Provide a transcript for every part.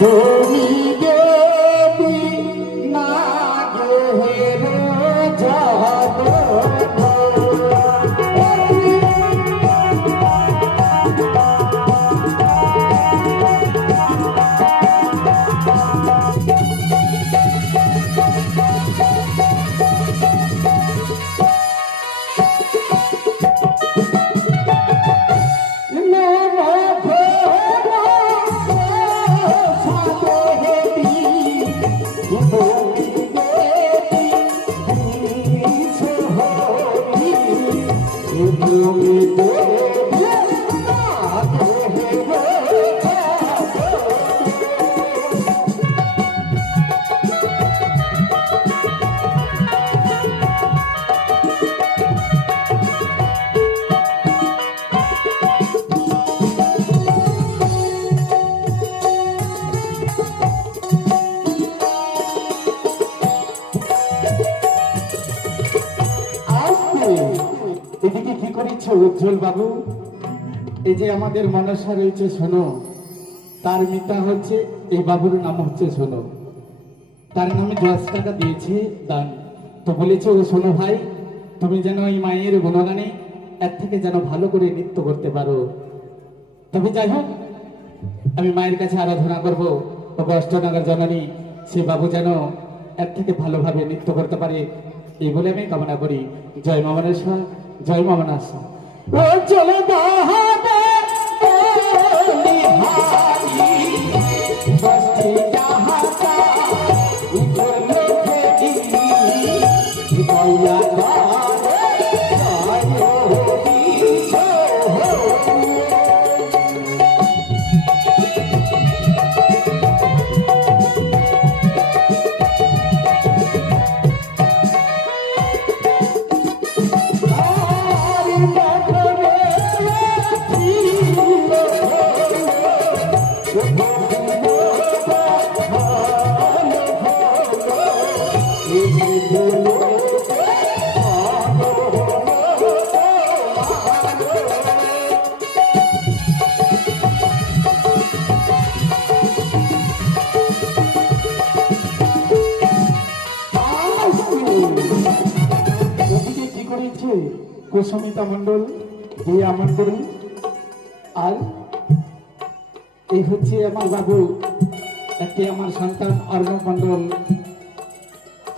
তুমি দেবী না গের যাব এদিকে কি করেছ উজ্জ্বল বাবু? এই যে আমাদের মনসা রয়েছে শোনো, তার মিতা হচ্ছে এই বাবুর নাম হচ্ছে শোনো, তার নামে 10 টাকা দিয়েছে দান। তো বলেছে ও শোনো ভাই, তুমি যেন এই মায়ের গুণগানে এর থেকে যেন ভালো করে নৃত্য করতে পারো। তবে যাই হোক, আমি মায়ের কাছে আরাধনা করবো ও অষ্টনগর জননী, সে বাবু যেন এর থেকে ভালোভাবে নৃত্য করতে পারে, এই বলে আমি কামনা করি। জয় মা মনসা, জয় মা মনসা। ও চলে বাহাবে বলিহারি বস্তি যাহাতা উঠলো ফেরি দয়া করে জয় হরি কুসুমিতা মন্ডল, দিয়া মন্ডল, আর এই হচ্ছে আমার বাবু, একটি আমার সন্তান অর্ণব মন্ডল,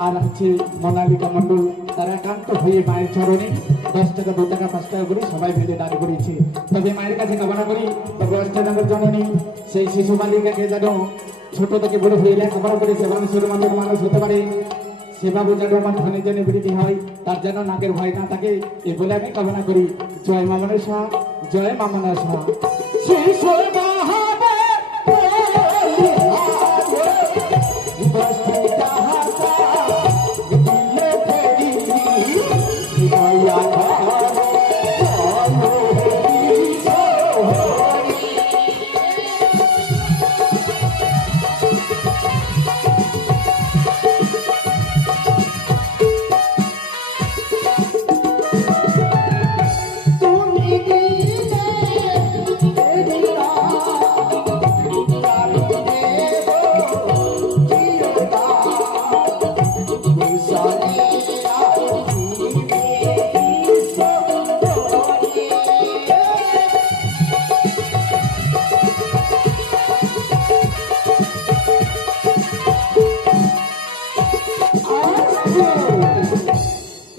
আর হচ্ছে মোনালিকা মন্ডল। তারা একান্ত হয়ে মায়ের চরণে 10 টাকা 2 টাকা 5 টাকা করে সবাই মিলে দান করেছে। তবে মায়ের কাছে কামনা করি তবে অষ্টনগর জননী সেই শিশু বালিকাকে যেন ছোট থেকে বড় হয়ে লেখাপড়া করে সেবা মানুষের মানুষ হতে পারে, সে বাবু যেন আমার ধনের জন্য বৃদ্ধি হয়, তার যেন নাকের ভয় না থাকে, এ বলে আমি কামনা করি। জয় মা মনসা, জয় মা মনসা। শিশু বাহাবে বলিহারি বস্তি যাহাতা উঠলো ফেরি দয়া করে জয় হরি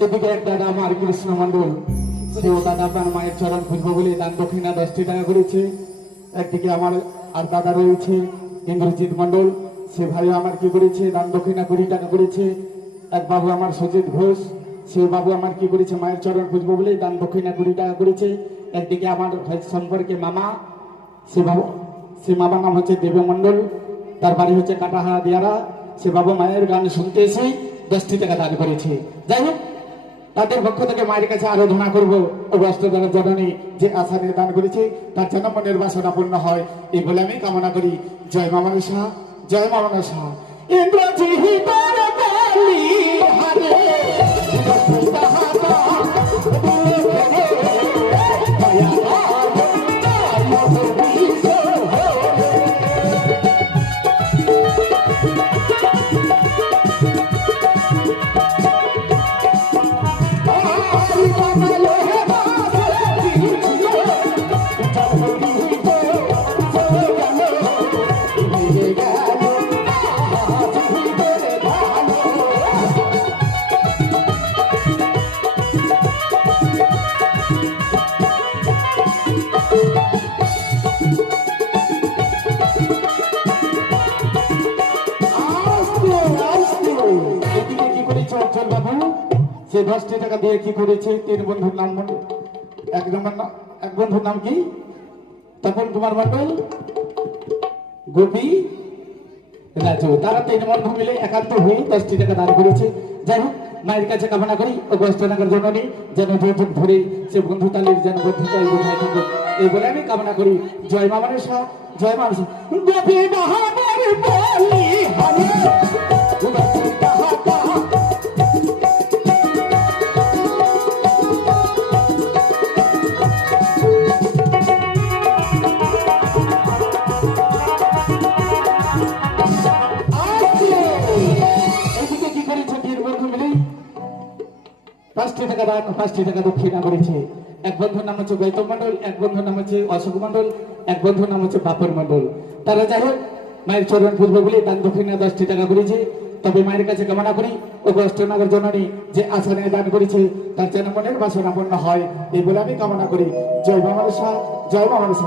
এদিকে এক দাদা আমার কৃষ্ণ মন্ডল, সেও দাদা আপনার মায়ের চরণ খুঁজবো বলে দান দক্ষিণা 10 টাকা করেছে। একদিকে আমার আর দাদা রয়েছে ইন্দ্রজিৎ মন্ডল, সে ভাই আমার কি করেছে দান দক্ষিণা 20 টাকা করেছে। এক বাবু আমার সুজিত ঘোষ, সে বাবু আমার কি করেছে মায়ের চরণ খুঁজবো বলে দান দক্ষিণা 20 টাকা করেছে। একদিকে আমার সম্পর্কে মামা, সে মামার নাম হচ্ছে দেব মন্ডল, তার বাড়ি হচ্ছে কাটাহারা দিয়ারা, সে বাবু মায়ের গান শুনতে এসে 10 টাকা দান করেছে। যাই হোক, তাদের পক্ষ থেকে মায়ের কাছে আরাধনা করবো ও অষ্টদল জননী যে আশা নিয়ে দান করেছে তার যেন মনের বাসনা পূর্ণ হয়, এই বলে আমি কামনা করি। জয় মা মনসা, জয় মা মনসা। ইন্দ্রজিৎ 10টি টাকা দিয়ে কি করেছে তিন বন্ধুর নাম মন্ডল। এক বন্ধুর নাম কি তপন কুমার মন্ডল, গোপী, রাজু। তারা তিন বন্ধু মিলে একান্ত হয়ে 10টি টাকা দান করেছে। যাই হোক, মায়ের কাছে কামনা করি ও গোষ্ঠীনাগর জননী যেন যৌতুক ধরে সে বন্ধু তালির যেন বন্ধুতাই বোঝায় থাকুক, এই বলে আমি কামনা করি। জয় মা মনসা, জয় মা মনসা। গোপী মহাবীর বলি হরে টাকা দান, 5টি টাকা দক্ষিণা করেছে। এক বন্ধুর নাম হচ্ছে গৌতম মন্ডল, এক বন্ধুর নাম হচ্ছে অশোক মন্ডল, এক বন্ধুর নাম হচ্ছে পাপর মন্ডল। তারা যাই হোক মায়ের চরণ পুজো বলে দান দক্ষিণা 10টি টাকা করেছে। তবে মায়ের কাছে কামনা করি ও গোষ্ঠীনগর জননী যে আশা নিয়ে দান করেছে তার যেন মনের বাসনা পূর্ণ হয়, এই বলে আমি কামনা করি। জয় মা মনসা, জয় মা মনসা।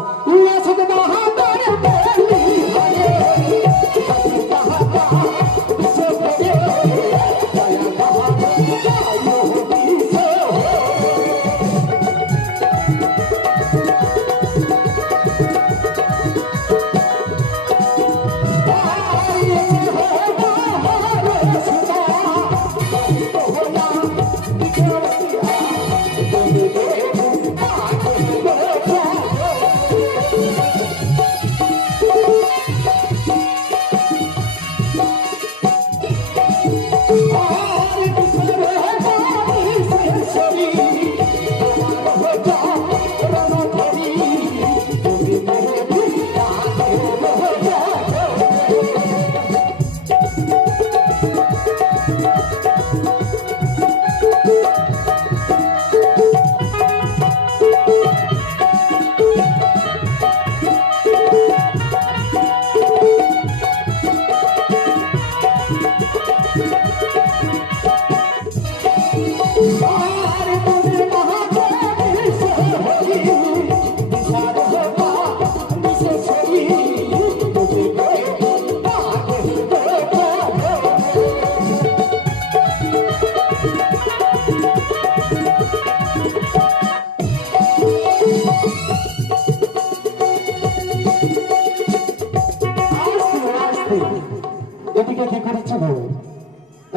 এদিকে কি করেছে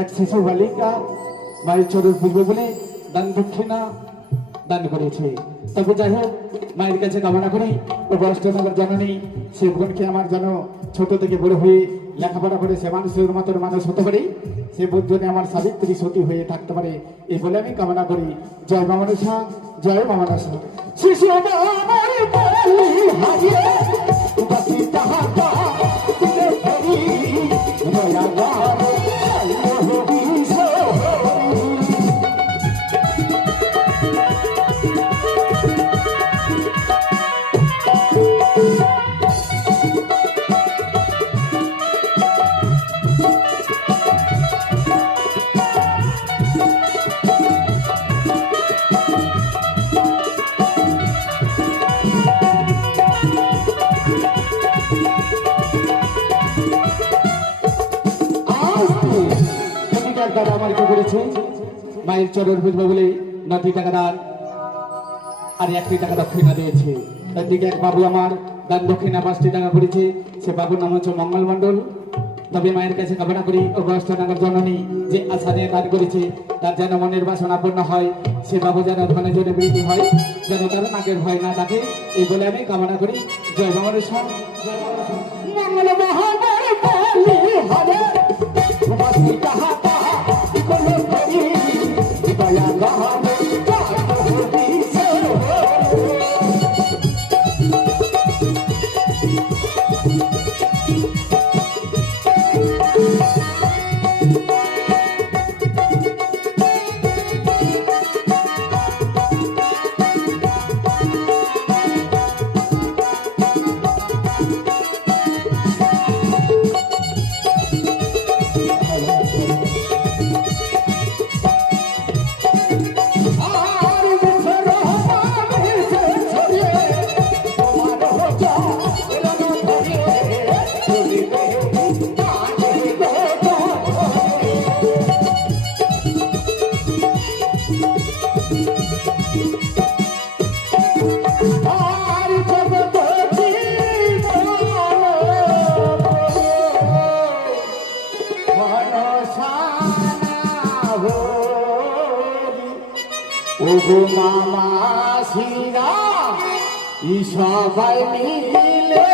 এক শিশু বালিকা মায়ের চরণ পুজো বলে দান দক্ষিণা দান করেছে। তবে যাই হোক মায়ের কাছে কামনা করি ও গোষ্ঠীনগর জননী সে বোনকে আমার যেন ছোট থেকে বড় হয়ে লেখাপড়া করে সে মানুষের মতো মানুষ হতে পারে, সে বুদ্ধনে আমার সাবিত্রী সতী হয়ে থাকতে পারে, এই বলে আমি কামনা করি। জয় মা মনসা, জয় মা মনসা। শিশু আমার কি করেছে মায়ের চরণ পুজো বলে 9টি টাকা দান আর 1টি টাকা দক্ষিণা দিয়েছে। এদিকে এক বাবু আমার দান দক্ষিণা 5টি টাকা করেছে, সে বাবুর নাম হচ্ছে মঙ্গল মন্ডল। তবে মায়ের কাছে কামনা করি ও গোষ্ঠীনগর জননী যে আশা নিয়ে দান করেছে তার যেন মনের বাসনা পূর্ণ হয়, সে বাবু যেন ধনে জনে বৃদ্ধি হয়, যেন তার নাকের ভয় না থাকে, এই বলে আমি কামনা করি। জয় মা মনসা, জয় মা মনসা। মঙ্গল মহাবীর বলি হরে ও গো মামা সিরা ই সবাই মিলে